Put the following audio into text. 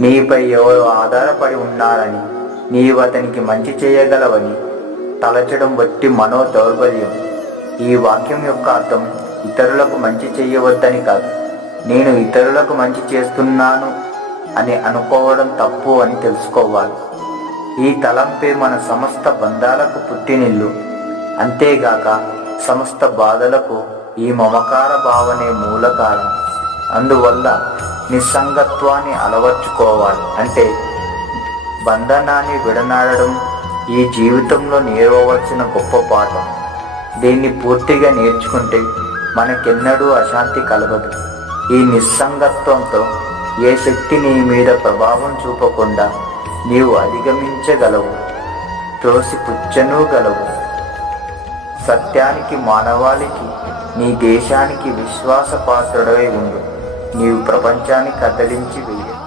నీపై ఎవరు ఆధారపడి ఉన్నారని, నీవు అతనికి మంచి చేయగలవని తలచడం వట్టి మనో దౌర్బల్యం. ఈ వాక్యం యొక్క అర్థం ఇతరులకు మంచి చేయవద్దని కాదు, నేను ఇతరులకు మంచి చేస్తున్నాను అని అనుకోవడం తప్పు అని తెలుసుకోవాలి. ఈ తలంపే మన సమస్త బంధాలకు పుట్టినిల్లు. అంతేగాక సమస్త బాధలకు ఈ మమకార భావనే మూల కారణం. అందువల్ల నిస్సంగత్వాన్ని అలవర్చుకోవాలి. అంటే బంధనాన్ని విడనాడడం ఈ జీవితంలో నేర్వవలసిన గొప్ప పాఠం. దీన్ని పూర్తిగా నేర్చుకుంటే మనకెన్నడూ అశాంతి కలగదు. ఈ నిస్సంగత్వంతో ఏ శక్తి నీ మీద ప్రభావం చూపకుండా నీవు అధిగమించగలవు, త్రోసిపుచ్చనూగలవు. సత్యానికి, మానవాళికి, నీ దేశానికి విశ్వాసపాత్రుడై ఉండు. నీవు ప్రపంచాన్ని కదిలించి వెయ్యి.